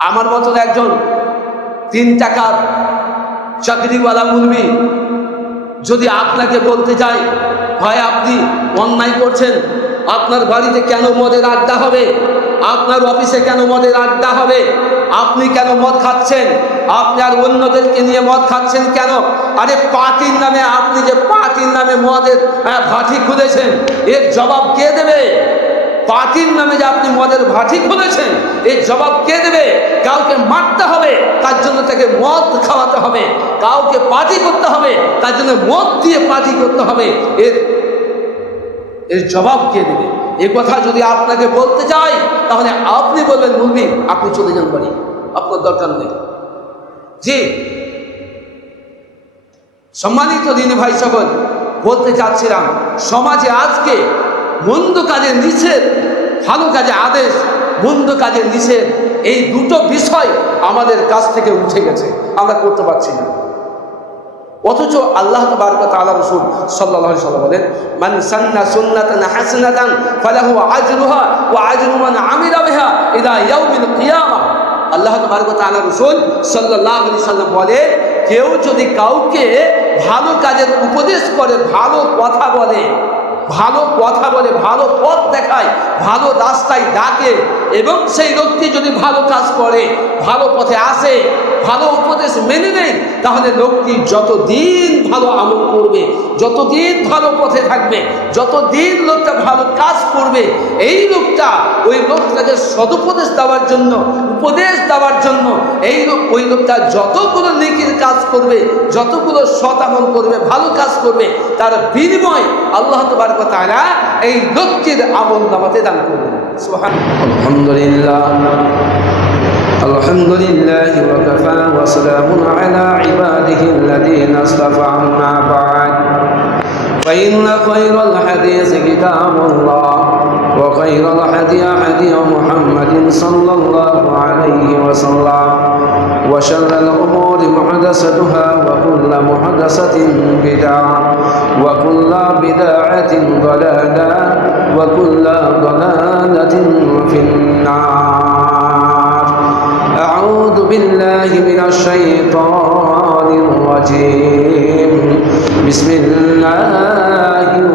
আমার মতন একজন 3 টাকার চাকরিওয়ালা মুলবি যদি আপনাকে বলতে যায়, হয় আপনি অন্যায় করছেন, আপনার বাড়িতে কেন মদের আড্ডা হবে, আপনার অফিসে কেন মদের আড্ডা হবে, আপনি কেন মদ খাচ্ছেন, আপনি আর অন্যদেরকে নিয়ে মদ খাচ্ছেন কেন, আরে পার্টির নামে, আপনি যে পার্টির নামে মদের ভাটি খুলেছেন, এর জবাব কে দেবে? পার্টির নামে যে আপনি মদের ভাটি খুলেছেন, এর জবাব কে দেবে? কাউকে মারতে হবে, তার জন্য তাকে মদ খাওয়াতে হবে, কাউকে পার্টি করতে হবে, তার জন্য মদ দিয়ে পার্টি করতে হবে, এর জবাব কে দেবে? এই কথা যদি আপনাকে বলতে চাই, তাহলে আপনি বলবেন, মুলবি আপনি চলে যান বাড়ি, আপনার দরকার নেই। জি, সম্মানিত দিনী ভাই সকল, বলতে চাচ্ছিলাম, সমাজে আজকে মন্দ কাজে নিষেধ, ভালো কাজে আদেশ, মন্দ কাজে নিষেধ, এই দুটো বিষয় আমাদের কাছ থেকে উঠে গেছে, আমরা করতে পারছি না। অথচ আল্লাহ তাবারক ওয়া তাআলা, রাসূল সাল্লাল্লাহু আলাইহি ওয়াসাল্লাম বলেন, মান সান্না সুন্নাতান হাসানাতান ফালাহু আজরুহা ওয়া আজরু মান আমিলা বিহা ইলা ইয়াউমিল কিয়ামাহ। আল্লাহ তাবারক ওয়া তাআলা, রাসূল সাল্লাল্লাহু আলাইহি ওয়াসাল্লাম বলে, কেউ যদি কাউকে ভালো কাজের উপদেশ করে, ভালো কথা বলে, ভালো পথ দেখায়, ভালো রাস্তায় ডাকে, এবং সেই লোকটি যদি ভালো কাজ করে, ভালো পথে আসে, ভালো উপদেশ মেনে নেয়, তাহলে লোকটি যতদিন ভালো আমল করবে, যতদিন ভালো পথে থাকবে, যতদিন লোকটা ভালো কাজ করবে, এই লোকটা ওই লোকটাকে সদুপদেশ দেওয়ার জন্য, উপদেশ দেওয়ার জন্য, ওই লোকটা যতগুলো নেকির কাজ করবে, যতগুলো সৎ আমল করবে, ভালো কাজ করবে, তার বিনিময় আল্লাহ তাবারক ওয়া তাআলা এই লোকটির আমল নামাতে দান করবেন। সুবহানাল্লাহ। আলহামদুলিল্লাহ, আলহামদুলিল্লাহি ওয়া কাফা ওয়া সালামুন আলা ইবাদিহিল্লাযীনা ইসতাফা, আম্মা বা'দ, ফাইন্না খায়রাল হাদীসি কিতাবুল্লাহ ওয়া খায়রাল হাদী হাদী মুহাম্মাদিন সাল্লাল্লাহু আলাইহি ওয়াসাল্লাম ওয়া শাররাল উমুরি মুহদাসাতুহা ওয়া কুল্লু মুহদাসাতিন বিদআহ ওয়া কুল্লু বিদআতিন দালালাহ ওয়া কুল্লু দালালাতিন ফিন-নার। আউযু বিল্লাহি মিনাশ শাইতানির রাজীম। বিসমিল্লাহির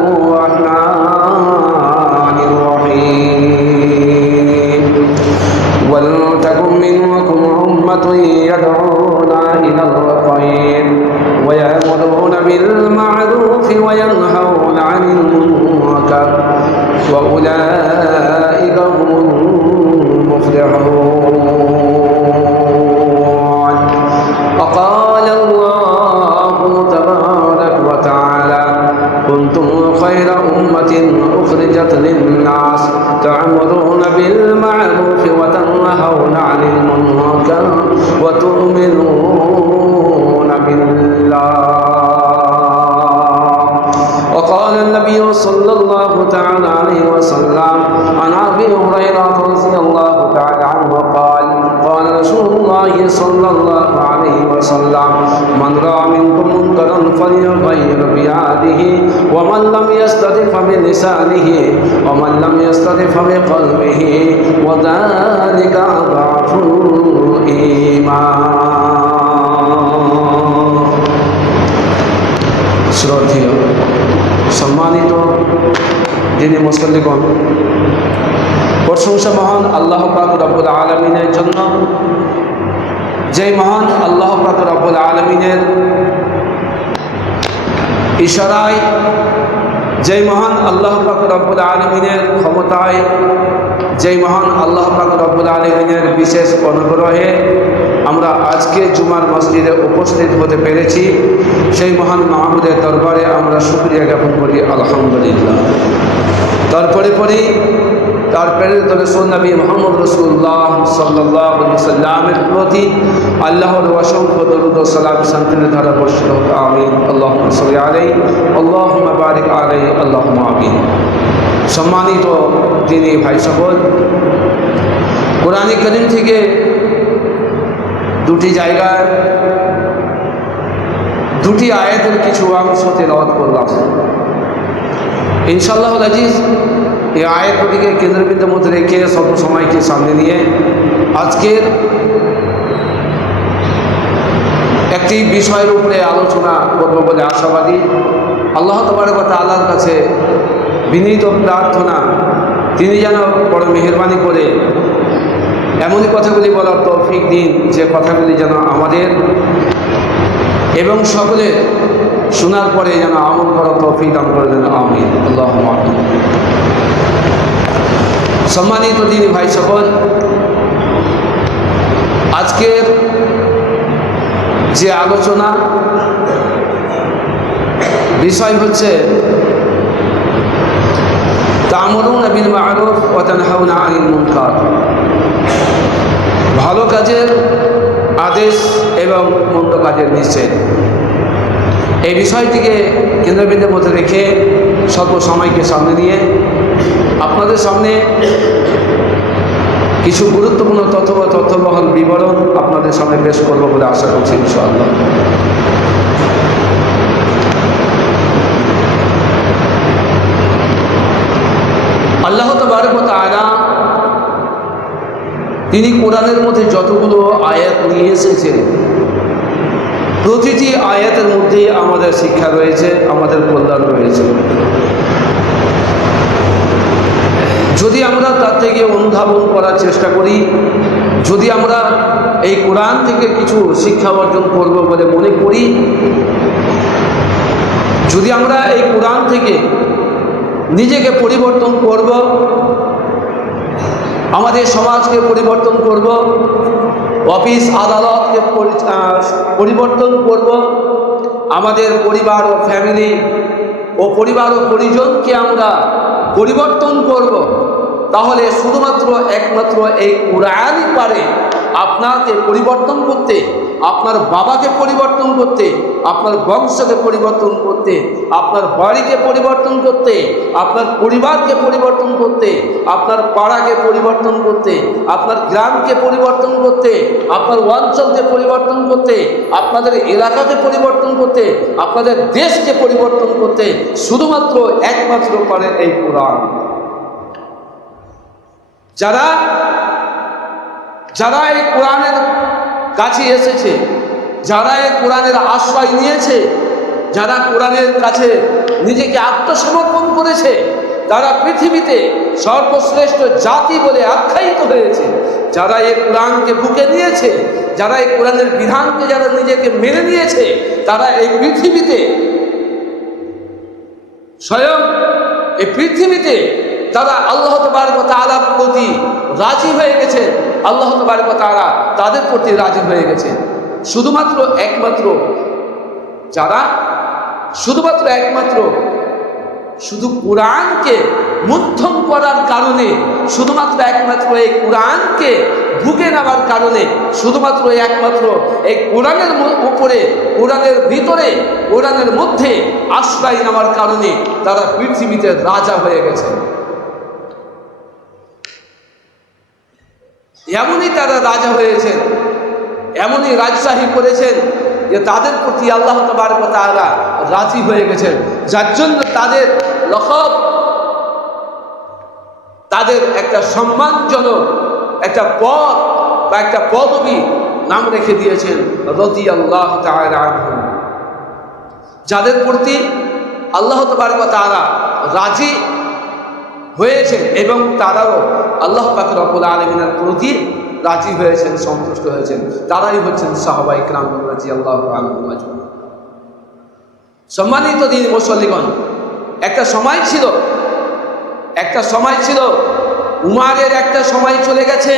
রাহমানির রহিম। ওয়াল তাকুম মিনকুম উম্মাতুন ইয়াদউনা ইলাল খায়র ওয়া ইয়া'মুরুনা বিল মা'রুফি ওয়া ইয়ানহাউনা 'আনিল মুনকার ওয়া উলাইকা হুমুল মুফলিহুন। وقال الله تبارك وتعالى: كنتم خير أمة أخرجت للناس تأمرون بالمعروف وتنهون عن المنكر وتؤمنون بالله. وقال النبي صلى الله تعالى عليه وسلم عن أبي هريرة رضي الله تعالى عنه قال: قال رسول الله صلى الله عليه وسلم: من رأى منكم منكرا فليغير بيده ومن لم يستطع فبلسانه ومن لم يستطع فبقلبه وذلك ضعف الإيمان. শ্রদ্ধেয় সম্মানিত যিনি মুসল্লিগণ, প্রশংসা মহান আল্লাহ পাক রব্বুল আলামিনের জন্য, যেই মহান আল্লাহ পাক রব্বুল আলামিনের ইশারায়, যেই মহান আল্লাহ পাক রব্বুল আলামিনের ক্ষমতায়, যেই মহান আল্লাহ পাক রব্বুল আলামিনের বিশেষ অনুগ্রহে আমরা আজকে জুমার মসজিদে উপস্থিত হতে পেরেছি, সেই মহান মাহমুদের দরবারে আমরা শুকরিয়া জ্ঞাপন করি, আলহামদুলিল্লাহ। তারপরে তার প্রেরিত রাসূল নবী মুহাম্মদ রাসূলুল্লাহ সাল্লাল্লাহু আলাইহি ওয়াসাল্লামের প্রতি আল্লাহর অসংখ্য দরুদ ও সালাম শান্তির ধারা বর্ষিত হোক, আমিন। আল্লাহুম্মা সাল্লি আলাইহি আল্লাহুম্মা বারিক আলাইহি আল্লাহুম্মা আমিন। সম্মানিত দিনী ভাই সকল, কোরআনে কারীম থেকে দুটি জায়গায় দুটি আয়াতের কিছু অংশ তেলাওয়াত করলাম। ইনশাআল্লাহ আজিজ, এই আয়াতটিকে কেন্দ্রবিন্দুর মধ্যে রেখে সব সময়কে সামনে নিয়ে আজকের একটি বিষয়ের উপরে আলোচনা করব বলে আশাবাদী। আল্লাহ তাবারক ওয়া তাআলার কাছে বিনীত প্রার্থনা, তিনি যেন বড় মেহেরবানি করে এমনই কথাগুলি বলার তৌফিক দিন, যে কথাগুলি যেন আমাদের এবং সকলের শোনার পরে যেন আমল করার তৌফিক দান করে দেন, আমিন। আল্লাহুম্মা আমিন। সম্মানিত দিনী ভাই সকল, আজকের যে আলোচনা বিষয় হচ্ছে তা'মুরুনা বিল মা'রুফ ওয়া তানহাউনা আনিল মুনকার, ভালো কাজের আদেশ এবং মন্দ কাজের নিষেধ। এই বিষয়টিকে কেন্দ্রবিন্দুর মধ্যে রেখে স্বল্প সময়কে সামনে নিয়ে আপনাদের সামনে কিছু গুরুত্বপূর্ণ তথ্য বা তথ্যবহল বিবরণ আপনাদের সামনে পেশ করব বলে আশা করছি ইনশাআল্লাহ। আল্লাহ তাবারক ওয়া তাআলা তিনি কোরআনের মধ্যে যতগুলো আয়াত নিয়ে এসেছেন, প্রতিটি আয়াতের মধ্যেই আমাদের শিক্ষা রয়েছে, আমাদের কল্যাণ রয়েছে। যদি আমরা তার থেকে অনুধাবন করার চেষ্টা করি, যদি আমরা এই কোরআন থেকে কিছু শিক্ষা অর্জন করব বলে মনে করি, যদি আমরা এই কোরআন থেকে নিজেকে পরিবর্তন করব, আমাদের সমাজকে পরিবর্তন করব, অফিস আদালতকে পরিবর্তন করব, আমাদের পরিবার ও ফ্যামিলি ও পরিবার ও পরিজনকে আমরা পরিবর্তন করব, তাহলে শুধুমাত্র একমাত্র এই কোরআনই পারে আপনাকে পরিবর্তন করতে, আপনার বাবাকে পরিবর্তন করতে, আপনার বংশকে পরিবর্তন করতে, আপনার বাড়িকে পরিবর্তন করতে, আপনার পরিবারকে পরিবর্তন করতে, আপনার পাড়াকে পরিবর্তন করতে, আপনার গ্রামকে পরিবর্তন করতে, আপনার অঞ্চলকে পরিবর্তন করতে, আপনাদের এলাকাকে পরিবর্তন করতে, আপনাদের দেশকে পরিবর্তন করতে শুধুমাত্র একমাত্র পারে এই কোরআন। যারা এই কোরআনের কাছে এসেছে, যারা এই কোরআনের আশ্রয় নিয়েছে, যারা কোরআনের কাছে নিজেকে আত্মসমর্পণ করেছে, তারা পৃথিবীতে সর্বশ্রেষ্ঠ জাতি বলে আখ্যায়িত হয়েছে। যারা এই কোরআনকে বুকে নিয়েছে, যারা এই কোরআনের বিধানকে যারা নিজেকে মেনে নিয়েছে, তারা এই পৃথিবীতে স্বয়ং এই পৃথিবীতে তারা আল্লাহ তাবারক ওয়া তাআলার প্রতি রাজি হয়ে গেছে, আল্লাহ তাবারক ওয়া তাআলা তাদের প্রতি রাজি হয়ে গেছে। শুধুমাত্র একমাত্র শুধু কোরআনকে মধ্যম করার কারণে, শুধুমাত্র একমাত্র এই কোরআনকে বুকে নেওয়ার কারণে, শুধুমাত্র একমাত্র এই কোরআনের উপরে, কোরআনের ভিতরে, কোরআনের মধ্যে আশ্রয় নেওয়ার কারণে তারা পৃথিবীতে রাজা হয়ে গেছে। এমনই তারা রাজা হয়েছেন, এমনই রাজশাহী করেছেন যে তাদের প্রতি আল্লাহ তাবারক ওয়া তাআলা রাজি হয়ে গেছেন, যার জন্য তাদের লকব, তাদের একটা সম্মানজনক একটা পদ বা একটা পদবী নাম রেখে দিয়েছেন রাদিয়াল্লাহু তাআলা আনহু। যাদের প্রতি আল্লাহ তাবারক ওয়া তাআলা রাজি হয়েছেন এবং তারাও আল্লাহ পাক রব্বুল আলামিনের প্রতি রাজি হয়েছেন, সন্তুষ্ট হয়েছেন, তারাই হচ্ছেন সাহাবায়ে কেরাম রাদিয়াল্লাহু আনহুম আজমাইন। সম্মানিত দিনী মুসল্লিগণ, একটা সময় ছিল উমরের একটা সময় চলে গেছে,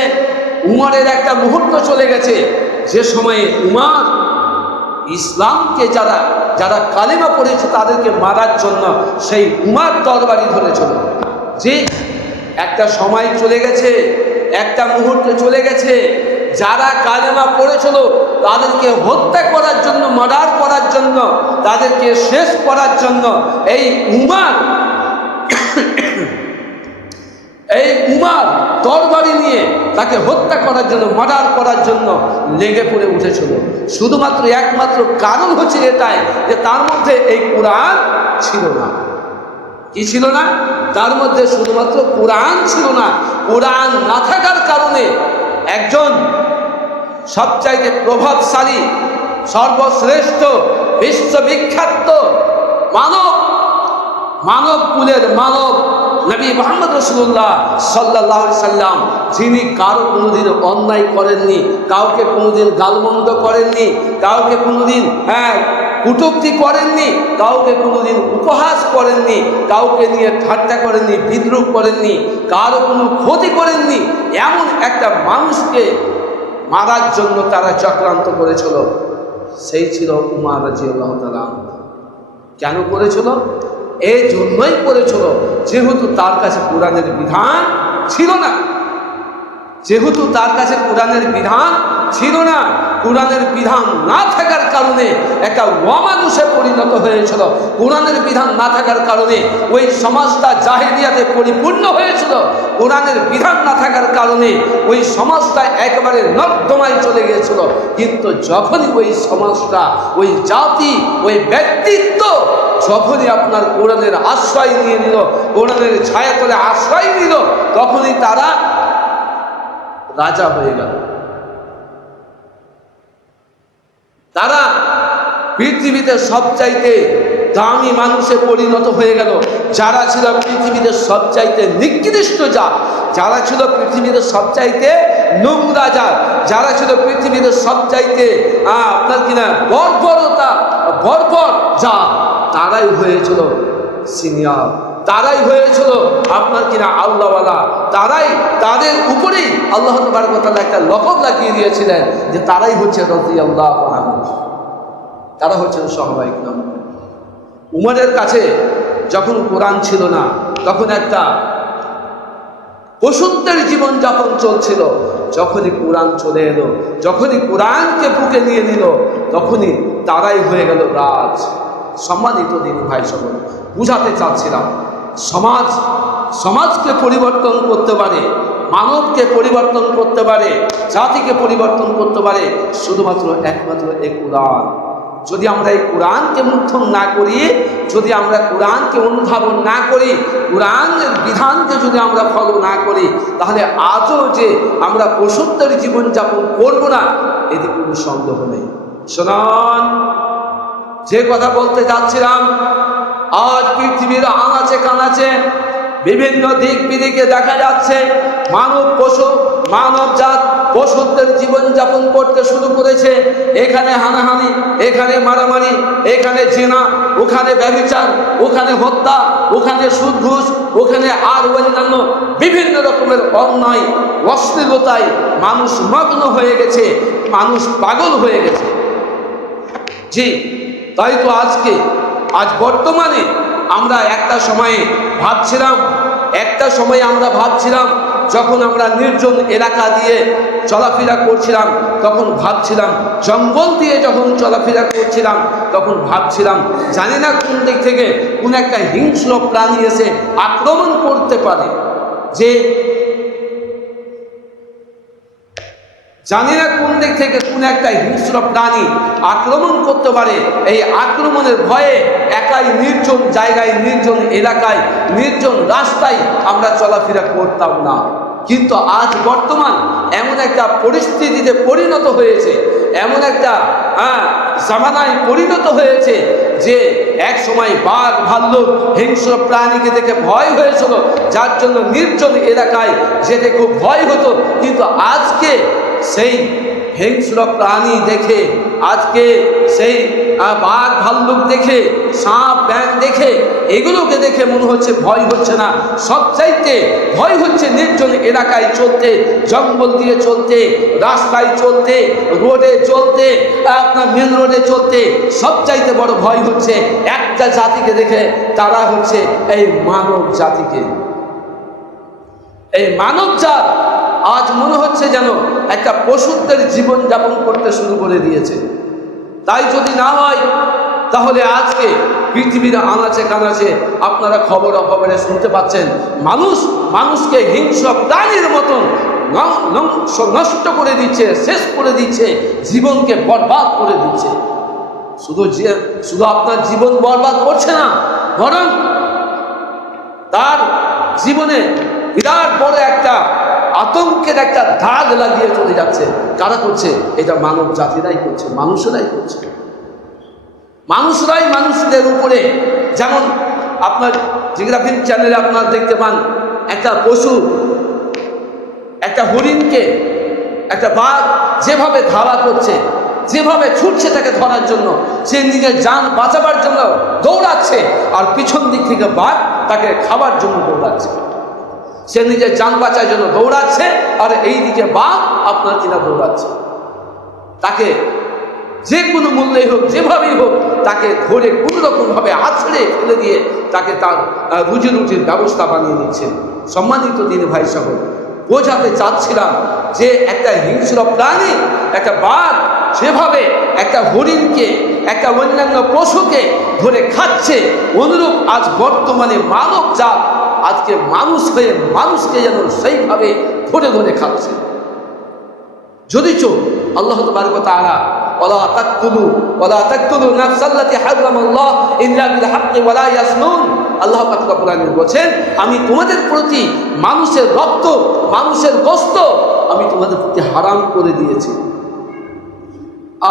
উমরের একটা মুহূর্ত চলে গেছে, যে সময়ে উমর ইসলামকে যারা কালেমা পড়েছে তাদেরকে মারার জন্য সেই উমর তরবারি ধরেছিল। যে একটা সময় চলে গেছে, একটা মুহূর্ত চলে গেছে, যারা কালেমা পড়েছিল তাদেরকে হত্যা করার জন্য, মার্ডার করার জন্য, তাদেরকে শেষ করার জন্য এই উমর তরবারি নিয়ে তাকে হত্যা করার জন্য, মার্ডার করার জন্য লেগে পড়ে উঠেছিল। শুধুমাত্র একমাত্র কারণ হচ্ছে এটাই যে তার মধ্যে এই কোরআন ছিল না। কি ছিল না? তার মধ্যে শুধুমাত্র কোরআন ছিল না। কোরআন না থাকার কারণে একজন সবচাইতে প্রভাবশালী সর্বশ্রেষ্ঠ বিশ্ববিখ্যাত মানব, মানব কুলের মানব নবী মুহাম্মদ রাসূলুল্লাহ সাল্লাল্লাহু আলাইহি সাল্লাম, যিনি কারো কোনোদিন অন্যায় করেননি, কাউকে কোনোদিন গালমন্দ করেননি, কাউকে কোনোদিন কটূক্তি করেননি, কাউকে কোনোদিন উপহাস করেননি, কাউকে নিয়ে ঠাট্টা করেননি, বিদ্রূপ করেননি, কারো কোনো ক্ষতি করেননি। এমন একটা মানুষকে মারার জন্য তারা চক্রান্ত করেছিল, সেই ছিল উমর রাদিয়াল্লাহু তাআলা। কেন করেছিল? এই জন্যই করেছিল যেহেতু তার কাছে কোরআনের বিধান ছিল না, যেহেতু তার কাছে কোরআনের বিধান ছিল না। কোরআনের বিধান না থাকার কারণে একটা অমানুষে পরিণত হয়েছিল। কোরআনের বিধান না থাকার কারণে ওই সমাজটা জাহেলিয়াতে পরিপূর্ণ হয়েছিল। কোরআনের বিধান না থাকার কারণে ওই সমাজটা একেবারে নর্দমায় চলে গিয়েছিল। কিন্তু যখনই ওই সমাজটা, ওই জাতি, ওই ব্যক্তিত্ব যখনই আপনার কোরআনের আশ্রয় নিয়ে নিল, কোরআনের ছায়াতলে আশ্রয় নিল, তখনই তারা রাজা হয়ে গেল। তারা পৃথিবীতে সবচাইতে দামি মানুষে পরিণত হয়ে গেল। যারা ছিল পৃথিবীতে সবচাইতে নিকৃষ্ট জাত, যারা ছিল পৃথিবীতে সবচাইতে নোংরা জাত, যারা ছিল পৃথিবীতে সবচাইতে আপনার কিনা বর্বর জাত, তারাই হয়েছিল সিনিয়র, তারাই হয়েছিল আপনার কিনা আল্লাহওয়ালা। তারাই, তাদের উপরেই আল্লাহ তাবারক ওয়া তাআলা একটা লকব লাগিয়ে দিয়েছিলেন যে তারাই হচ্ছে রাদিয়াল্লাহু আনহু, তারা হচ্ছেন সাহাবায়ে কিরাম। উমরের কাছে যখন কোরআন ছিল না, তখন একটা পশুত্বের জীবন যাপন চলছিল। যখনই কোরআন চলে এলো, যখনই কোরআনকে বুকে নিয়ে নিল, তখনই তারাই হয়ে গেল রাজ। সম্মানিত দিনী ভাই সকল, বুঝাতে চাচ্ছিলাম সমাজকে পরিবর্তন করতে পারে, মানবকে পরিবর্তন করতে পারে, জাতিকে পরিবর্তন করতে পারে শুধুমাত্র একমাত্র এই কোরআন। যদি আমরা এই কোরআনকে মুগ্ধন না করি, যদি আমরা কোরআনকে অনুধাবন না করি, কোরআনের বিধানকে যদি আমরা ফলো না করি, তাহলে আজও যে আমরা পশুত্বের জীবনযাপন করব না, এতে কোনো সন্দেহ নেই। শোনান, যে কথা বলতে যাচ্ছিলাম, আজ পৃথিবীর আনাচে কানাচে বিভিন্ন দিক বিদিকে দেখা যাচ্ছে মানব জাত পশুত্বের জীবনযাপন করতে শুরু করেছে। এখানে হানাহানি, এখানে মারামারি, এখানে জিনা, ওখানে ব্যভিচার, ওখানে হত্যা, ওখানে সুদ ঘুষ, ওখানে আর অন্যান্য বিভিন্ন রকমের অন্যায় অশ্লীলতায় মানুষ মগ্ন হয়ে গেছে, মানুষ পাগল হয়ে গেছে। জি, তাই তো আজ বর্তমানে আমরা একটা সময়ে ভাবছিলাম, যখন আমরা নির্জন এলাকা দিয়ে চলাফেরা করছিলাম, তখন ভাবছিলাম, জঙ্গল দিয়ে যখন চলাফেরা করছিলাম, তখন ভাবছিলাম, জানি না কোন দিক থেকে কোন একটা হিংস্র প্রাণী এসে আক্রমণ করতে পারে, জানি না কোন দিক থেকে কোন একটা হিংস্র প্রাণী আক্রমণ করতে পারে। এই আক্রমণের ভয়ে একাই নির্জন জায়গায়, নির্জন এলাকায়, নির্জন রাস্তায় আমরা চলাফেরা করতাম না। কিন্তু আজ বর্তমান এমন একটা পরিস্থিতিতে পরিণত হয়েছে, এমন একটা জামানায় পরিণত হয়েছে যে এক সময় বাঘ, ভাল্লুক, হিংস্র প্রাণীকে দেখে ভয় হয়েছিল, যার জন্য নির্জন এলাকায় যেতে খুব ভয় হতো। কিন্তু আজকে সেই হিংস্র প্রাণী দেখে, আজকে সেই বাঘ, ভাল্লুক দেখে, সাপ, ব্যাঙ দেখে, এগুলোকে দেখে মনে হচ্ছে ভয় হচ্ছে না। সবচাইতে ভয় হচ্ছে নির্জন এলাকায় চলতে, জঙ্গল দিয়ে চলতে, রাস্তায় চলতে, রোডে চলতে, আপনার মেন রোডে চলতে। সবচাইতে বড় ভয় হচ্ছে একটা জাতিকে দেখে, তারা হচ্ছে এই মানব জাতিকে। এই মানব জাত আজ মনে হচ্ছে যেন একটা পশুত্বের জীবন যাপন করতে শুরু করে দিয়েছে। তাই যদি না হয়, তাহলে আজকে পৃথিবীর আনাচে কানাচে আপনারা খবরে শুনতে পাচ্ছেন, মানুষকে হিংস্র প্রাণীর মতন নষ্ট করে দিচ্ছে, শেষ করে দিচ্ছে, জীবনকে বরবাদ করে দিচ্ছে। শুধু আপনার জীবন বরবাদ করছে না, বরং তার জীবনে বিরাট বড় একটা আতঙ্কের একটা দাগ লাগিয়ে চলে যাচ্ছে। কারা করছে? এটা মানব জাতিরাই করছে, মানুষেরাই করছে। মানুষরাই মানুষদের উপরে, যেমন আপনার জিওগ্রাফিক চ্যানেলে আপনার দেখতে পান একটা পশু, একটা হরিণকে একটা বাঘ যেভাবে ধাওয়া করছে, যেভাবে ছুটছে তাকে ধরার জন্য, সে নিজের জান বাঁচাবার জন্য দৌড়াচ্ছে, আর পিছন দিক থেকে বাঘ তাকে খাবার জন্য দৌড়াচ্ছে। সে নিজের জান বাঁচার জন্য দৌড়াচ্ছে, আর এই দিকে বাঘ আপনার কিনা দৌড়াচ্ছে। তাকে যে কোনো মূল্যেই হোক, যেভাবেই হোক, তাকে ধরে কোনো রকমভাবে আছড়ে ফেলে দিয়ে তাকে তার রুজি রুটির ব্যবস্থা বানিয়ে দিচ্ছেন। সম্মানিত দিনী ভাই সকল, বোঝাতে চাচ্ছিলাম যে একটা হিংস্র প্রাণী, একটা বাঘ যেভাবে একটা হরিণকে, একটা অন্যান্য পশুকে ধরে খাচ্ছে, অনুরূপ আজ বর্তমানে মানব জাত আজকে মানুষ হয়ে মানুষকে যেন সেইভাবে ধরে ধরে খাচ্ছে। যদিচ আল্লাহ তাবারক ওয়া তাআলা ওয়ালা তাকতুলু নাফসাল্লাতী হারামাল্লাহ ইল্লা বিল হাক্কি ওয়া লা ইয়াসনুন, আল্লাহ পাক কোরআনে বলেন, আমি তোমাদের প্রতি মানুষের রক্ত, মানুষের গোশত আমি তোমাদের প্রতি হারাম করে দিয়েছি।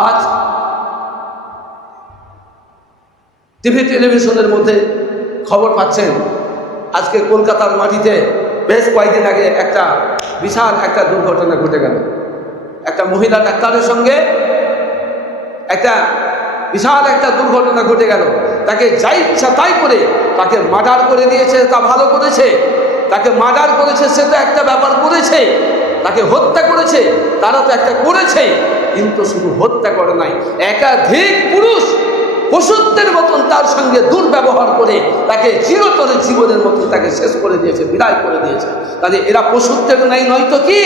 আজ টিভি টেলিভিশনের মধ্যে খবর পাচ্ছেন, আজকে কলকাতার মাটিতে বেশ কয়েকদিন আগে একটা বিশাল একটা দুর্ঘটনা ঘটে গেল। একটা মহিলা ডাক্তারের সঙ্গে একটা বিশাল একটা দুর্ঘটনা ঘটে গেল। তাকে যা ইচ্ছা তাই করে তাকে মার্ডার করে দিয়েছে, তা ভালো করেছে। তাকে মার্ডার করেছে, সে তো একটা ব্যাপার করেছে। তাকে হত্যা করেছে, তারা তো একটা করেছে, কিন্তু শুধু হত্যা করে নাই, একাধিক পুরুষ পশুত্বের মতন তার সঙ্গে দুর্ব্যবহার করে তাকে চিরতরে জীবনের মতন তাকে শেষ করে দিয়েছে, বিদায় করে দিয়েছে। তাহলে এরা পশুত্বের নাই নয়তো কি?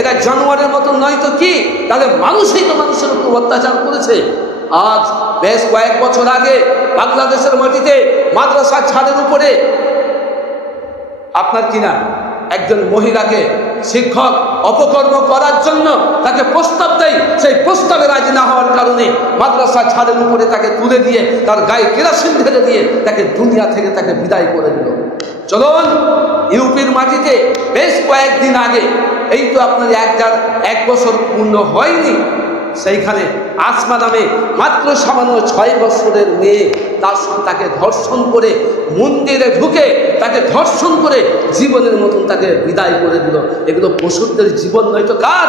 এরা জানোয়ারের মতন নয়তো কি? তাহলে মানুষই তো মানুষের উপর অত্যাচার করেছে। আজ বেশ কয়েক বছর আগে বাংলাদেশের মাটিতে মাদ্রাসা ছাদের উপরে আপনার কিনা একজন মহিলাকে শিক্ষক অপকর্ম করার জন্য তাকে প্রস্তাব দেয়, সেই প্রস্তাবে রাজি না হওয়ার কারণে মাদ্রাসা ছাদের উপরে তাকে তুলে দিয়ে তার গায়ে কেরাসিন ঢেলে দিয়ে তাকে দুনিয়া থেকে তাকে বিদায় করে দিল। চলুন, ইউপির মাটিতে বেশ কয়েকদিন আগে, এই তো আপনার এক বছর পূর্ণ হয়নি, সেইখানে আসমা নামে মাত্র সামান্য 6 বছরের মেয়ে, তাকে ধর্ষণ করে মন্দিরে ঢুকে তাকে ধর্ষণ করে জীবনের মতন তাকে বিদায় করে দিল। এগুলো পশুদের জীবন নয়তো কার?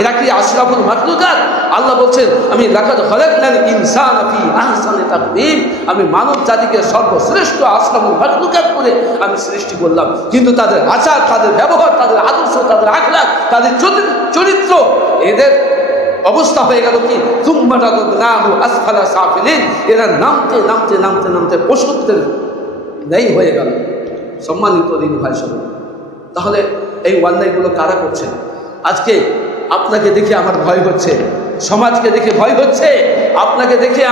এরা কি আশরাফুল মাখলুকাত? আল্লাহ বলছেন, আমি লাকাদ খালাকনাল ইনসানা ফি আহসানি তাকওয়িম, আমি মানব জাতিকে সর্বশ্রেষ্ঠ আশরাফুল মাখলুকাত করে আমি সৃষ্টি করলাম। কিন্তু তাদের আচার, তাদের ব্যবহার, তাদের আদর্শ, তাদের আখলাক, তাদের চরিত্র, এদের অবস্থা হয়ে গেল কি? সুম্মা রাদাদনাহু আসফালা সাফিলিন, এরা নামতে নামতে নামতে নামতে পশুত্বের নেই হয়ে গেল। সম্মানিত দিনী ভাই সকল, তাহলে এই অন্যায়গুলো কারা করছেন? আজকে আপনাকে দেখে আমার ভয় হচ্ছে, সমাজকে দেখে ভয় হচ্ছে, আপনাকে দেখে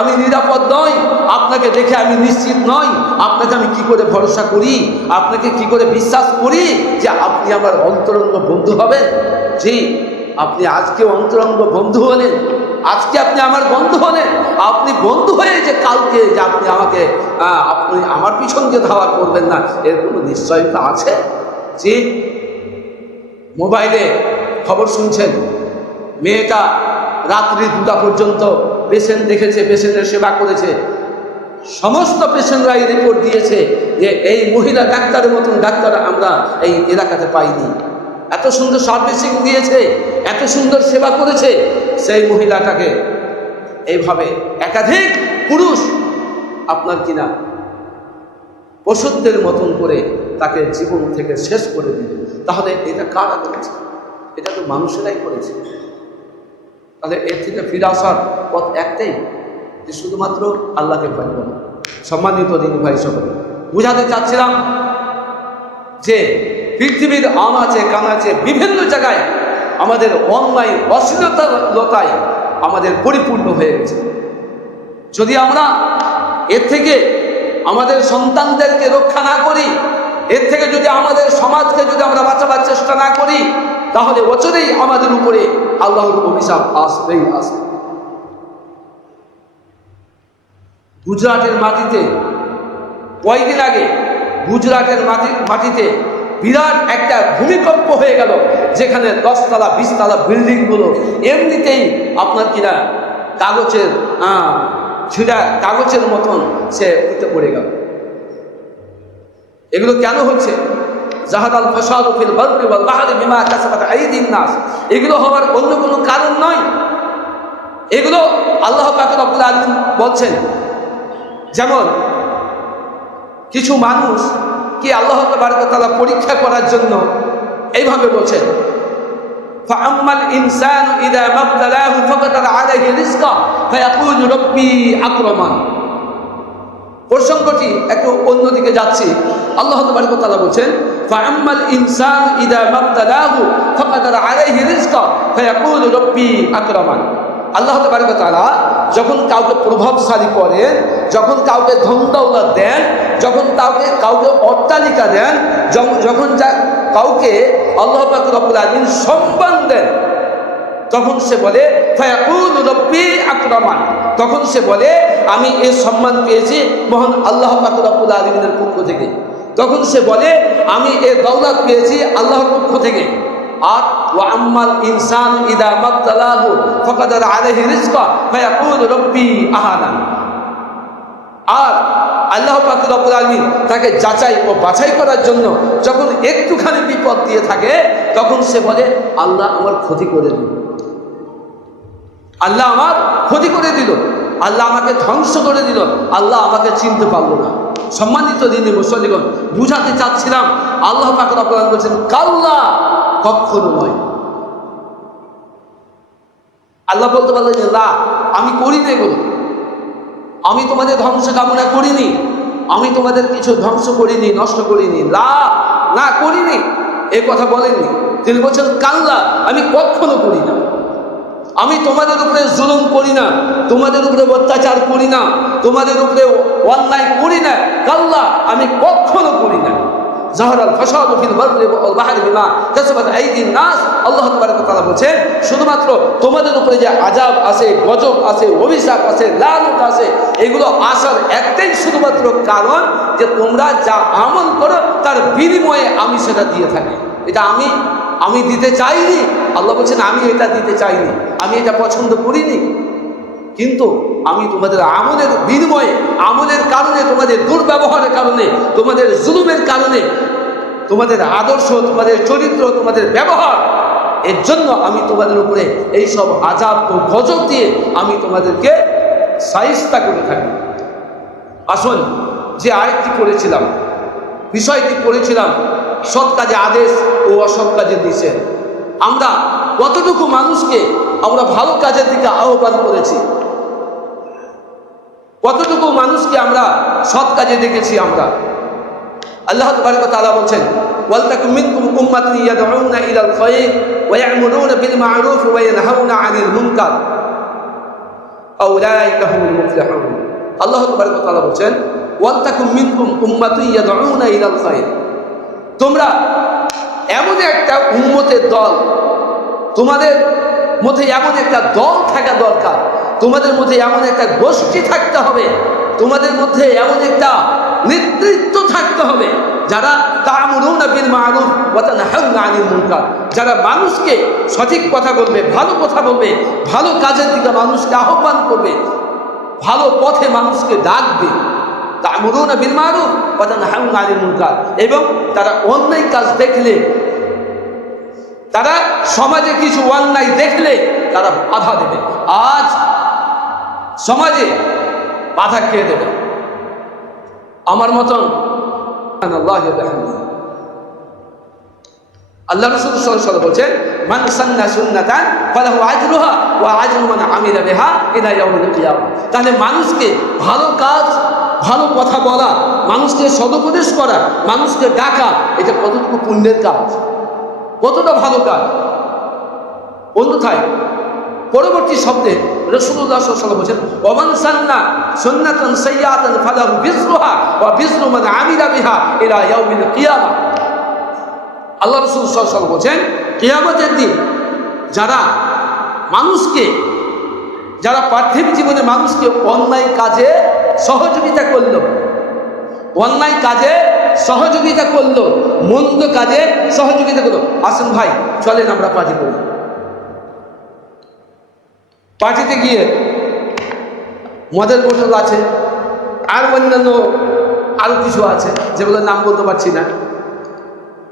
আমি নিরাপদ নই, আপনাকে দেখে আমি নিশ্চিত নই। আপনাকে আমি কি করে ভরসা করি, আপনাকে কি করে বিশ্বাস করি যে আপনি আমার অন্তরঙ্গ বন্ধু হবেন? জি, আপনি আজকে অন্তরঙ্গ বন্ধু হলেন, আজকে আপনি আমার বন্ধু হলেন। আপনি বন্ধু হয়ে যে কালকে যে আপনি আমার পিছনকে ধাওয়া করবেন না, এর কোনো নিশ্চয়তা আছে? জি, মোবাইলে খবর শুনছেন, মেয়েটা রাত্রি 2টা পর্যন্ত পেশেন্ট দেখেছে, পেশেন্টের সেবা করেছে। সমস্ত পেশেন্টরাই রিপোর্ট দিয়েছে যে এই মহিলা ডাক্তারের মতন ডাক্তার আমরা এই এলাকাতে পাইনি। এত সুন্দর সার্ভিসিং দিয়েছে, এত সুন্দর সেবা করেছে। সেই মহিলাটাকে এইভাবে একাধিক পুরুষ আপনার কিনা পশুদের মতন করে তাকে জীবন থেকে শেষ করে দিল। তাহলে এটা কারা করেছে? এটা তো মানুষেরাই করেছে। তাহলে এর থেকে ফিরে আসার পথ একটাই, যে শুধুমাত্র আল্লাহকে ভয় করা। সম্মানিত দিনী ভাই সকল, বুঝাতে চাচ্ছিলাম যে পৃথিবীর আনাচে কানাচে বিভিন্ন জায়গায় আমাদের অন্যায় অশ্লীলতায় আমাদের পরিপূর্ণ হয়ে গেছে। যদি আমরা এর থেকে আমাদের সন্তানদেরকে রক্ষা না করি, এর থেকে যদি আমাদের সমাজকে যদি আমরা বাঁচাবার চেষ্টা না করি, তাহলে বছরেই আমাদের উপরে আল্লাহর অভিশাপ আসবেই আসবে। গুজরাটের মাটিতে কয়েকদিন আগে গুজরাটের মাটিতে বিরাট একটা ভূমিকম্প হয়ে গেল, যেখানে 10 তলা 20 তলা বিল্ডিংগুলো এমনিতেই আপনার কিনা কাগজের ছিঁড়া কাগজের মতন সে উঠে পড়ে গেল। এগুলো কেন হচ্ছে? জাহাদাল ফাসাদু ফিল বাররি ওয়াল বাহরি বিমা কাসাবাত আইদিন নাস। এগুলো হওয়ার অন্য কোনো কারণ নয়। এগুলো আল্লাহ পাক রব্বুল আলামিন বলছেন, যেমন কিছু মানুষ কি আল্লাহ তাবারক ওয়া তাআলা পরীক্ষা করার জন্য এইভাবে বলছেন, ফাআম্মাল ইনসানু ইযা মাবতালাহু ফাকাদারা আলাইহি রিজকা ফায়াকুলু রাব্বি আকরামান। প্রসঙ্গটি একটু অন্যদিকে যাচ্ছি। আল্লাহ তাবারক ওয়া তাআলা বলছেন, ফাআম্মাল ইনসানু ইযা মাবতালাহু ফাকাদারা আলাইহি রিজকা ফায়াকুলু রাব্বি আকরামান। আল্লাহ তাবারক ওয়া তাআলা যখন কাউকে প্রভাবশালী করেন, যখন কাউকে ধন দৌলত দেন, যখন কাউকে অট্টালিকা দেন, যখন কাউকে আল্লাহ পাক রব্বুল আলামিন সম্মান দেন, তখন সে বলে ফায়াকুলু রাব্বি আকরামান। তখন সে বলে আমি এই সম্মান পেয়েছি মহান আল্লাহ পাক রব্বুল আলামিনের পক্ষ থেকে। তখন সে বলে আমি এই দৌলত পেয়েছি আল্লাহর পক্ষ থেকে। আর ওয়া আম্মাল ইনসানু ইযা মাবতালাহু ফাকাদারা আলাইহি রিজকা ফায়াকুলু রাব্বি আহানান। আর আল্লাহ পাক রব্বুল আলামিন তাকে যাচাই ও বাছাই করার জন্য যখন একটুখানি বিপদ দিয়ে থাকে, তখন সে বলে আল্লাহ আমার ক্ষতি করে দিল, আল্লাহ আমার ক্ষতি করে দিল, আল্লাহ আমাকে ধ্বংস করে দিল, আল্লাহ আমাকে চিনতে পারলো না। সম্মানিত দিনী মুসল্লিগণ, বুঝাতে চাচ্ছিলাম আল্লাহ পাক রব্বুল আলামিন বলেছেন কাল্লা, কখনো নয়। আল্লাহ বলতে পারলেন যে না, আমি করিনি এগুলো, আমি তোমাদের ধ্বংস কামনা করিনি, আমি তোমাদের কিছু ধ্বংস করিনি, নষ্ট করিনি, না করিনি, এ কথা বলেননি। তিনি বলছেন কাল্লা, আমি কখনো করি না, আমি তোমাদের উপরে জুলুম করি না, তোমাদের উপরে অত্যাচার করি না, তোমাদের উপরে অন্যায় করি না, কাল্লা আমি কখনো করি না। জাহারাল ফাসাদু ফিল বাররি ওয়াল বাহরি বিমা কাসাবাত আইদিন নাস। আল্লাহ তাবারক ওয়া তাআলা বলেন শুধুমাত্র তোমাদের উপরে যে আযাব আছে, গজব আছে, অভিশাপ আছে, লানত আছে, এগুলো আসার একটাই শুধুমাত্র কারণ যে তোমরা যা আমল করো তার বিনিময়ে আমি সেটা দিয়ে থাকি। এটা আমি দিতে চাইনি। আল্লাহ বলছেন আমি এটা দিতে চাইনি, আমি এটা পছন্দ করিনি, কিন্তু আমি তোমাদের আমলের বিনিময়ে, আমলের কারণে, তোমাদের দুর্ব্যবহারের কারণে, তোমাদের জুলুমের কারণে, তোমাদের আদর্শ, তোমাদের চরিত্র, তোমাদের ব্যবহার, এর জন্য আমি তোমাদের উপরে এইসব আযাব ও গজব দিয়ে আমি তোমাদেরকে শায়েস্তা করে থাকি। আসুন, যে আয়াতটি করেছিলাম, বিষয়টি করেছিলাম সৎ কাজে আদেশ ও অসৎ কাজের নিষেধ। আমরা কতটুকু মানুষকে আমরা ভালো কাজের দিকে আহ্বান করেছি, কতটুকু মানুষকে আমরা সৎ কাজে দেখেছি। আমরা আল্লাহ তাবারক ওয়া তাআলা বলছেন ওয়ালতাকুম মিনকুম উম্মাতুন ইয়াদউনা ইলাল খায়র ওয়া ইয়া'মুরুনা বিল মা'রুফ ওয়া ইয়ানহাউনা 'আনিল মুনকার আউলাইকা হুমুল মুফলিহুন। আল্লাহ তাবারক ওয়া তাআলা বলছেন ওয়ালতাকুম মিনকুম উম্মাতুন ইয়াদউনা ইলাল খায়র, তোমরা এমন একটা উম্মতের দল, তোমাদের মধ্যে এমন একটা দল থাকা দরকার, তোমাদের মধ্যে এমন একটা গোষ্ঠী থাকতে হবে, তোমাদের মধ্যে এমন একটা নেতৃত্ব থাকতে হবে যারা তা'মুরুনা বিল মা'রুফ ওয়া তানহাউনা আনিল মুনকার, যারা মানুষকে সঠিক কথা বলবে, ভালো কথা বলবে, ভালো কাজের দিকে মানুষকে আহ্বান করবে, ভালো পথে মানুষকে ডাকবে। তা'মুরুনা বিল মা'রুফ ওয়া তানহাউনা আনিল মুনকার, এবং তারা অন্যায় কাজ দেখলে, তারা সমাজে কিছু অন্যায় দেখলে তারা বাধা দেবে। আজ সমাজে বাধা খেয়ে দেবে। আমার মতন আল্লাহ রাসূল সাল্লাল্লাহু আলাইহি ওয়াসাল্লাম বলেন মান সান্না সুন্নাতান ফালাহু আজরুহা ওয়া আজরু মান আমিলা বিহা ইলা ইয়াউমিল কিয়ামah। তাহলে মানুষকে ভালো কাজ, ভালো কথা বলা, মানুষকে সদুপদেশ করা, মানুষকে ডাকা, এটা কতটুকু পুণ্যের কাজ, কতটা ভালো কাজ। অন্যথায় পরবর্তী শব্দে রাসূলুল্লাহ সাল্লাল্লাহু আলাইহি ওয়াসাল্লাম বলেন ওমান সান্না সুন্নাতান সাইয়্যাতান ফালাহু বিজরুহা ওয়া বিজরু মান আমিলা বিহা ইলা ইয়াউমিল কিয়ামah। আল্লাহ রাসূল সাল্লাল্লাহু আলাইহি ওয়াসাল্লাম বলেন কিয়ামতের দিন যারা পার্থিব জীবনে মানুষকে অন্যায় কাজে সহযোগিতা করলো, অন্যায় কাজে সহযোগিতা করলো, মন্দ কাজে সহযোগিতা করলো। আসুন ভাই, চলেন আমরা পার্টি করি। পার্টিতে গিয়ে মদের বোতল আছে, আর অন্যান্য আরো কিছু আছে যেগুলো নাম বলতে পারছি না।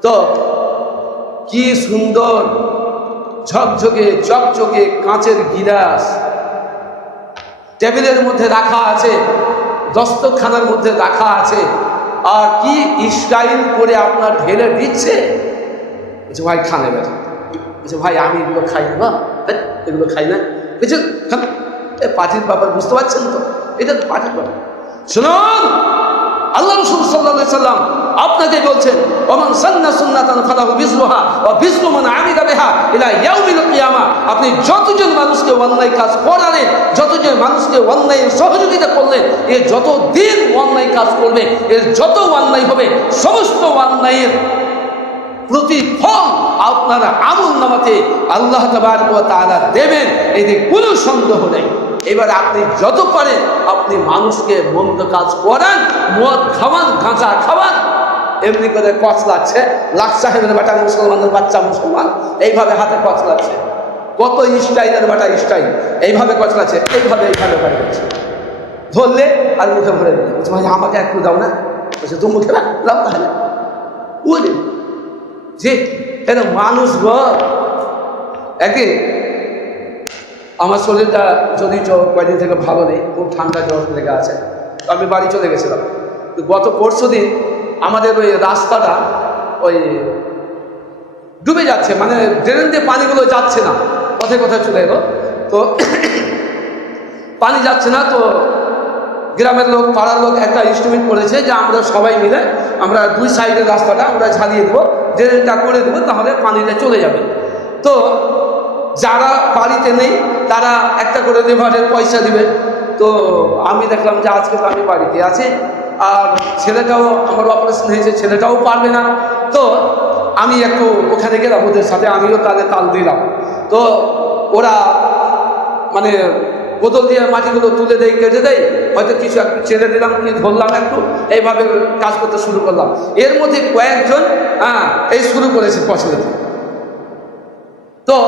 তো কি সুন্দর ঝকঝকে চকচকে কাঁচের গিলাস টেবিলের মধ্যে রাখা আছে, দস্তরখানার মধ্যে রাখা আছে, আর কি স্টাইল করে আপনার ঢেলে দিচ্ছে। বলছে ভাই খানে বেটা, বলছে ভাই আমি এগুলো খাই না, এগুলো খাই না, কিছু পার্টির ব্যাপার বুঝতে পারছেন তো, এটা তো পার্টির ব্যাপার। শুনুন, আল্লাহ রাসূল সাল্লাল্লাহু আলাইহি সাল্লাম আপনাকে বলছেন, ওমান সান্না সুন্নাতান ফালাহু বিজরুহা ওয়া বিজরু মান আমিলা বিহা ইলা ইয়াউমিল কিয়ামা। আপনি যতজন মানুষকে অন্যায় কাজ করালেন, যতজন মানুষকে অন্যায়ের সহযোগিতা করলেন, এ যতদিন অন্যায় কাজ করবে, এর যত অন্যায় হবে, সমস্ত অন্যায়ের প্রতিফল আপনার আমলনামাতে আল্লাহ তাবারক ওয়া তাআলা দেবেন, এতে কোনো সন্দেহ নেই। এবার আপনি যত পারেন আপনি মানুষকে মন্দ কাজ করান, মদ খাওয়ান, গাঁজা খাওয়ান, এমনি করে কচলাচ্ছে, লাখ সাহেবের বেটা মুসলমানের বাচ্চা মুসলমান এইভাবে হাতে কচলাচ্ছে, কত স্টাইলের বেটা স্টাইল এইভাবে কচলাচ্ছে, এইভাবে করে করছে, ধরলে আর মুখে ভরে দিলে, বলছে ভাই আমাকে একটু দাও না, বলছে তুমি মুখে দাও তাহলে বলি যে কেন মানুষ গো। একদিন আমার শরীরটা যদি কয়েকদিন থেকে ভালো নেই, খুব ঠান্ডা জ্বর লেগে আছে, তো আমি বাড়ি চলে গেছিলাম। তো গত পরশু দিন আমাদের ওই রাস্তাটা ওই ডুবে যাচ্ছে, মানে ড্রেন দিয়ে পানিগুলো যাচ্ছে না, কোথায় কোথায় চলে এলো, তো পানি যাচ্ছে না। তো গ্রামের লোক, পাড়ার লোক একটা এস্টিমেট করেছে যে আমরা সবাই মিলে আমরা দুই সাইডের রাস্তাটা আমরা ঝালিয়ে দেবো, ড্রেনটা করে দেবো, তাহলে পানিটা চলে যাবে। তো যারা বাড়িতে নেই তারা একটা করে লেবারের পয়সা দিবে। তো আমি দেখলাম যে আজকে তো আমি বাড়িতে আছি, আর ছেলেটাও আমার অপারেশন হয়েছে, ছেলেটাও পারবে না। তো আমি একটু ওখানে গেলাম ওদের সাথে, আমিও তাদের তাল দিলাম। তো ওরা মানে বোতল দিয়ে মাটিগুলো তুলে দেয়, কেটে দেয়, হয়তো কিছু একটু ছেড়ে দিলাম, কি ধরলাম একটু, এইভাবে কাজ করতে শুরু করলাম। এর মধ্যে কয়েকজন এই শুরু করেছে পছন্দ। তো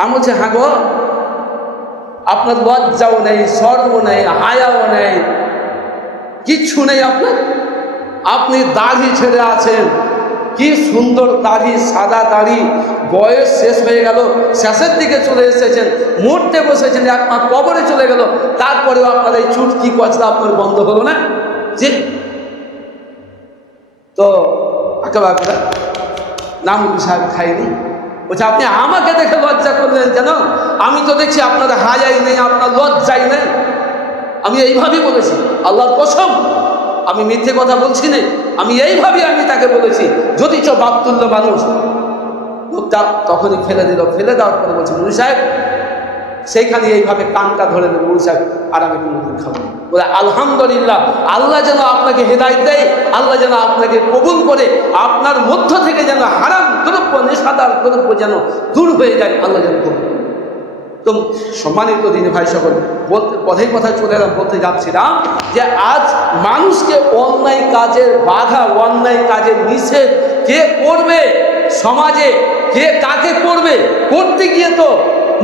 আমি বলছি হ্যাঁ গো, আপনার লজ্জাও নেই, শরম নেই, হায়াও নেই, কিচ্ছু নেই আপনার। আপনি দাড়ি ছেড়ে আছেন, কি সুন্দর দাড়ি, সাদা দাড়ি, বয়স শেষ হয়ে গেল, শেষের দিকে চলে এসেছেন, মরতে বসেছেন, এক পা কবরে চলে গেল, তারপরেও আপনার এই চুটকি কচলা আপনার বন্ধ হলো না জি। তো একেবারে নামুল সাহেব খাইনি, বলছে আপনি আমাকে দেখে লজ্জা করলেন কেন? আমি তো দেখছি আপনার হায়াই নেই, আপনার লজ্জাই নেই। আমি এইভাবেই বলেছি, আল্লাহর কসম আমি মিথ্যে কথা বলছি না, আমি এইভাবেই আমি তাকে বলেছি। যদি চ বাপতুল্য মানুষ, লোকটা তখনই ফেলে দিল, ফেলে দেওয়ার পরে বলছে মুনি সাহেব, সেইখানে এইভাবে কানটা ধরে দেবে, মুনি সাহেব আর আমি কোনোদিন খাবো না। বলে আলহামদুলিল্লাহ, আল্লাহ যেন আপনাকে হেদায়েত দেয়, আল্লাহ যেন আপনাকে কবুল করে, আপনার মধ্য থেকে যেন হারাম দ্রব্য, নেশাদার দ্রব্য যেন দূর হয়ে যায়, আল্লাহ যেন কবুল করে। তো সম্মানিত দিনে ভাই সকল, কথায় চলে এলাম, বলতে যাচ্ছিলাম যে আজ মানুষকে অন্যায় কাজের বাধা, অন্যায় কাজের নিষেধ কে করবে সমাজে, কে কাকে করবে, করতে গিয়ে তো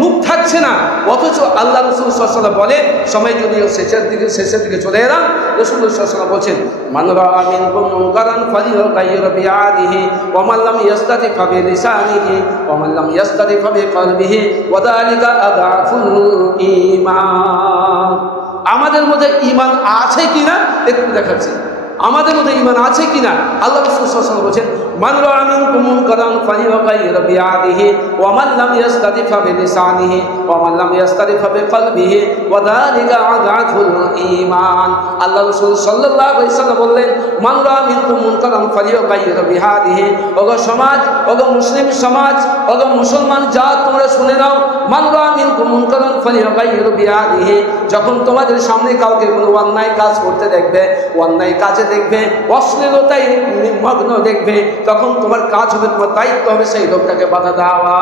মুখ থাকছে না। অথচ আল্লাহ রাসূল সাল্লাল্লাহু আলাইহি ওয়াসাল্লাম বলে, সময় যদিও শেষের দিকে চলে এলাম, রাসূল সাল্লাল্লাহু আলাইহি ওয়াসাল্লাম বলছেন, মান রাআ মিনকুম মুনকারান ফালিয়ুগাইয়ির বিয়াদিহি ওয়া মান লাম ইস্তাতি ফাবিলিসানিহি ওয়া মান লাম ইস্তাতি ফাবিকলবিহি ওয়া যালিকা আযাফুল ঈমান। আমাদের মধ্যে ঈমান আছে কিনা একটু দেখাচ্ছি, আমাদের মধ্যে ঈমান আছে কিনা। আল্লাহ রাসূল সাল্লাল্লাহু আলাইহি ওয়াসাল্লাম বলেন, মান রাআ মিনকুম মুনকারান ফালিয়ুগাইয়ির বিয়াদিহি ওয়া মান লাম ইস্তাতি ফাবিলিসানিহি ওয়া মান লাম ইস্তাতি ফাবিকলবিহি ওয়া যালিকা আযাফুল ঈমান। আল্লাহ রাসূল সাল্লাল্লাহু আলাইহি ওয়াসাল্লাম বললেন, মান রাআ মিনকুম মুনকারান ফালিয়ুগাইয়ির বিহাদিহি। ওগো সমাজ, ওগো মুসলিম সমাজ, ওগো মুসলমান জাত, তোমরা শুনে নাও, মান রাআ মিনকুম মুনকারান ফালিয়ুগাইয়ির বিহাদিহি। যখন তোমাদের সামনে কাউকে কোনো অন্যায় কাজ করতে দেখবে, অন্যায় কাজে দেখবে, অশ্লীলতায় নিমগ্ন দেখবে, তখন তোমার কাজ হবে, তোমার দায়িত্ব হবে সেই লোকটাকে বাধা দেওয়া।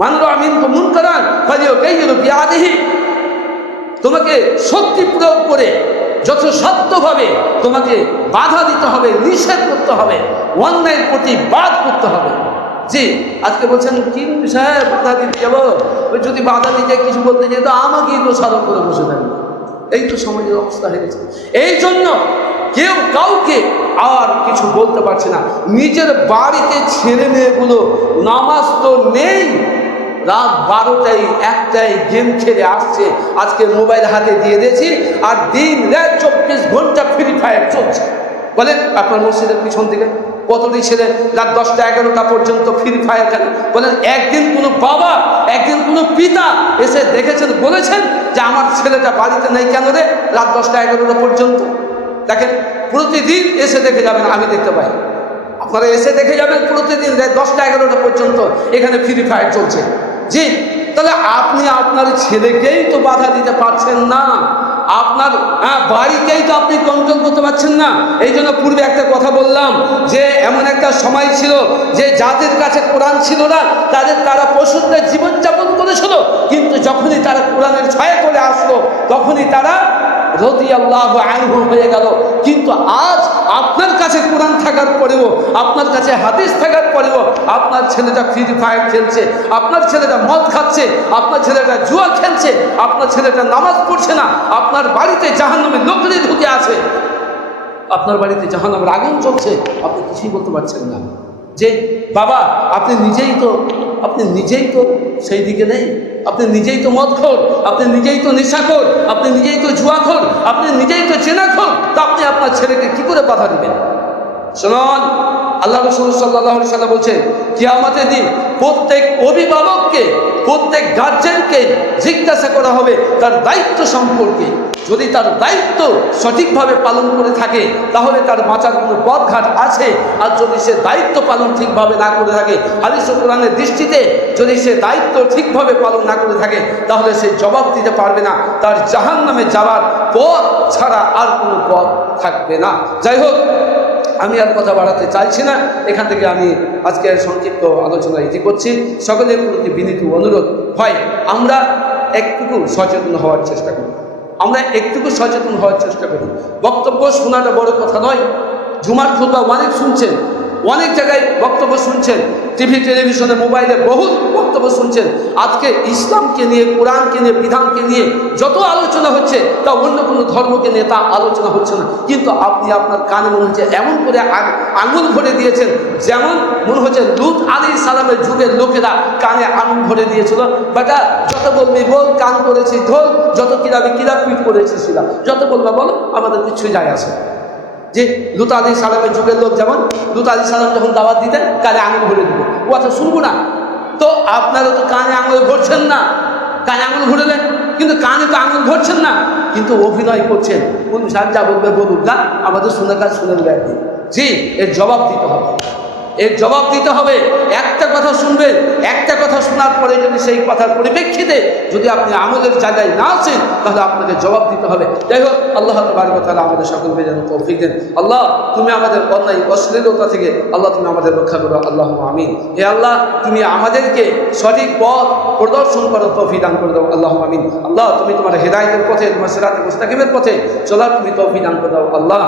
মান রাআ মিনকুম মুনকারান ফালিয়ুগাইয়ির বিয়াদিহি। তোমাকে শক্তি প্রয়োগ করে যথাসাধ্যভাবে তোমাকে বাধা দিতে হবে, নিষেধ করতে হবে, অন্যায়ের প্রতি বাদ করতে হবে। জি, আজকে বলছেন কি বিষয়ে বাধা দিতে যাবো, ওই যদি বাধা দিতে কিছু বলতে যেত আমাকেই দোষারোপ করে বসে থাকবে। এই তো সমাজের অবস্থা হয়ে গেছে। এই জন্য কেউ কাউকে আর কিছু বলতে পারছে না। নিজের বাড়িতে ছেলে মেয়েগুলো নামাজ তো নেই, রাত 12টায় 1টায় গেম খেলে আসছে, আজকে মোবাইল হাতে দিয়ে দিয়েছি আর দিন রাত 24 ঘন্টা ফ্রি ফায়ার চলছে। বলেন আপনার মসজিদের পিছন দিকে কতটি ছেলে রাত 10টা 11টা পর্যন্ত ফ্রি ফায়ার খেলে? বলেন একদিন কোনো বাবা, একদিন কোনো পিতা এসে দেখেছেন, বলেছেন যে আমার ছেলেটা বাড়িতে নেই কেন রে রাত 10টা 11টা পর্যন্ত? দেখেন প্রতিদিন এসে দেখে যাবেন, আমি দেখতে পাই, আপনারা এসে দেখে যাবেন প্রতিদিন রাত 10টা 11টা পর্যন্ত এখানে ফ্রি ফায়ার চলছে। জি, তাহলে আপনি আপনার ছেলেকেই তো বাধা দিতে পারছেন না, আপনার বাড়িকেই তো আপনি কন্ট্রোল করতে পারছেন না। এই জন্য পূর্বে একটা কথা বললাম যে এমন একটা সময় ছিল যে যাদের কাছে কোরআন ছিল না তারা পশুদের জীবনযাপন করেছিল, কিন্তু যখনই তারা কোরআনের ছায়া করে আসলো তখনই তারা রাদিয়াল্লাহু আনহু হয়ে গেল। কিন্তু আজ আপনার কাছে কোরআন থাকার পরেও, আপনার কাছে হাদিস থাকার পরেও আপনার ছেলেটা ফ্রি ফায়ার খেলছে, আপনার ছেলেটা মদ খাচ্ছে, আপনার ছেলেটা জুয়া খেলছে, আপনার ছেলেটা নামাজ পড়ছে না, আপনার বাড়িতে জাহান্নামের লোকরে ঢুকে আছে, আপনার বাড়িতে জাহান্নামের আগুন চলছে, আপনি কিছুই বলতে পারছেন না। যে বাবা আপনি নিজেই তো সেই দিকে নেই, আপনি নিজেই তো মদখোর, আপনি নিজেই তো নেশাখোর, আপনি নিজেই তো জুয়াখোর, আপনি নিজেই তো চেনাখোর, তা আপনি আপনার ছেলেকে কি করে বাধা দিবেন? শুনুন, আল্লাহ রাসূল সাল্লাল্লাহু আলাইহি ওয়াসাল্লাম বলছেন কিয়ামতের দিন প্রত্যেক অভিভাবককে, প্রত্যেক গার্জেনকে জিজ্ঞাসা করা হবে তার দায়িত্ব সম্পর্কে। যদি তার দায়িত্ব সঠিকভাবে পালন করে থাকে তাহলে তার বাঁচার কোনো পথঘাট আছে, আর যদি সে দায়িত্ব পালন ঠিকভাবে না করে থাকে, হাদিস ও কোরআনের দৃষ্টিতে যদি সে দায়িত্ব ঠিকভাবে পালন না করে থাকে তাহলে সে জবাব দিতে পারবে না, তার জাহান্নামে যাওয়ার পথ ছাড়া আর কোনো পথ থাকবে না। যাই হোক, আমি আর কথা বাড়াতে চাইছি না, এখান থেকে আমি আজকের সংক্ষিপ্ত আলোচনা এটি করছি। সকলের প্রতি বিনীত অনুরোধ হয় আমরা একটুকু সচেতন হওয়ার চেষ্টা করি, আমরা একটুকু সচেতন হওয়ার চেষ্টা করি। বক্তব্য শোনাটা বড় কথা নয়, জুমার খুতবা অনেক শুনছেন, অনেক জায়গায় বক্তব্য শুনছেন, টিভি টেলিভিশনে মোবাইলে বহু বক্তব্য শুনছেন। আজকে ইসলামকে নিয়ে, কোরআনকে নিয়ে, বিধানকে নিয়ে যত আলোচনা হচ্ছে তা অন্য কোনো ধর্মকে নিয়ে তা আলোচনা হচ্ছে না। কিন্তু আপনি আপনার কানে মনে হচ্ছে এমন করে আঙুল ভরে দিয়েছেন যেমন মনে হচ্ছে লূত আলাইহিস সালামের যুগের লোকেরা কানে আঙুল ভরে দিয়েছিল। বেটা যত বলবি বল, কান করেছি ঢোল, যত কিরাবি কিরাব, পিঠ করেছি শিলা, যত বলবা বলো, আমাদের কিছু যায় আসে। যে লূত আলাইহিস সালামের যুগের লোক যেমন লূত আলাইহিস সালাম যখন দাওয়াত দিতেন কানে আঙুল ভরে দিব, ও আচ্ছা শুনবো না। তো আপনারা তো কানে আঙুল ভরছেন না, কানে আঙুল ভরলেন কিন্তু কানে তো আঙুল ভরছেন না, কিন্তু অভিনয় করছেন। কোন সাহেব যা বলবে বলুক না, আমাদের শুনে কাজ শুনে দেবে একদিন। জি, এর জবাব দিতে হবে, এর জবাব দিতে হবে। একটা কথা শুনবেন, একটা কথা শোনার পরে যদি সেই কথার পরিপ্রেক্ষিতে যদি আপনি আমলের জায়গায় না আসেন তাহলে আপনাকে জবাব দিতে হবে। যাই হোক, আল্লাহ তাবারক ওয়া তাআলা আমাদের সকলকে যেন তৌফিক দেন। আল্লাহ তুমি আমাদের অন্যায় অশ্লীলতা থেকে আল্লাহ তুমি আমাদের রক্ষা করো, আল্লাহুম্মা আমিন। হে আল্লাহ তুমি আমাদেরকে সঠিক পথ প্রদর্শন করো, তৌফিক দান করে দাও, আল্লাহুম্মা আমিন। আল্লাহ তুমি তোমার হেদায়েতের পথে, তোমার সিরাতে মুস্তাকিমের পথে চলার তুমি তৌফিক দান করে দাও। আল্লাহ